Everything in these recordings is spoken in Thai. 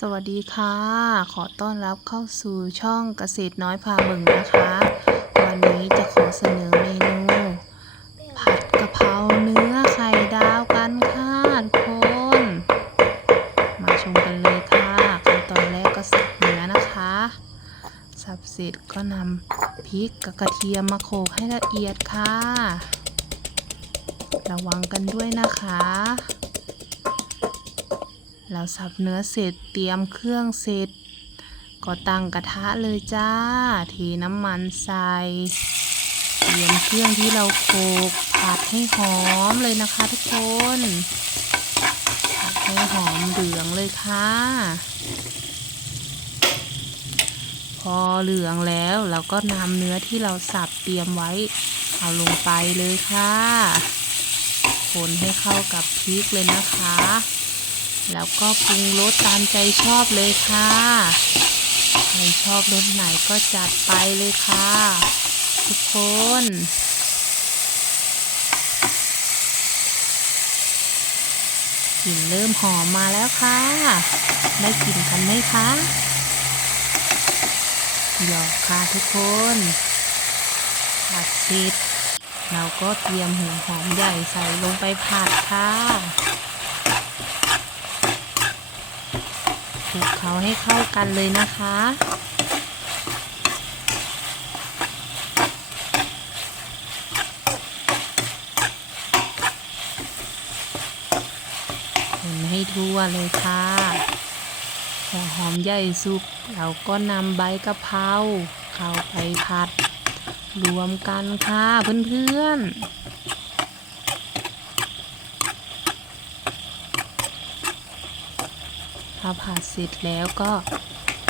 สวัสดีค่ะ ขอต้อนรับเข้าสู่ช่องเกษตรน้อยพาเบิ่งนะคะ วันนี้จะขอเสนอเมนู ผัดกะเพราเนื้อไข่ดาวกันค่ะทุกคน มาชมกันเลยค่ะขั้นตอนแรกก็สับเนื้อนะคะ สับเสร็จก็นำพริกกับกระเทียมมาโขลกให้ละเอียดค่ะ ระวังกันด้วยนะคะ เราสับเนื้อเสร็จเตรียมเครื่องเสร็จ ก็ตั้งกระทะเลยจ้าเทน้ำมันใส่เตรียมเครื่องที่เราโขลกผัดให้หอมเลยนะคะทุกคนผัดให้หอมเหลืองเลยค่ะ พอเหลืองแล้วเราก็นำเนื้อที่เราสับเตรียมไว้ เอาลงไปเลยค่ะ คนให้เข้ากับพริกเลยนะคะ แล้วก็ปรุงรสตามใจชอบเลยค่ะใครชอบรสไหนก็จัดไปเลยค่ะ ทุกคนกลิ่นเริ่มหอมมาแล้วค่ะได้กลิ่นกันไหมคะหยอกค่ะทุกคนผัดเสร็จเราก็เตรียมหัวหอมใหญ่ใส่ลงไปผัดค่ะ ค ลุกเขาให้เข้ากันเลยนะคะ คนให้ทั่วเลยค่ะพอหอมใหญ่สุกเราก็นำใบกะเพราเข้าไปผัด รวมกันค่ะเพื่อนๆ พอผัดเสร็จแล้วก็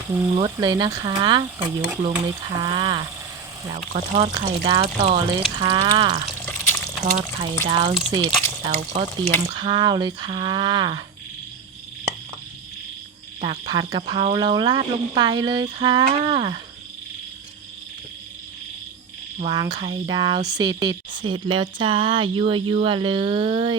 ปรุงรสเลยนะคะ ก็ยกลงเลยค่ะ แล้วก็ทอดไข่ดาวต่อเลยค่ะ ทอดไข่ดาวเสร็จเราก็เตรียมข้าวเลยค่ะตักผัดกะเพราเราราดลงไปเลยค่ะ วางไข่ดาวเสร็จเสร็จแล้วจ้ายั่วยั่วเลย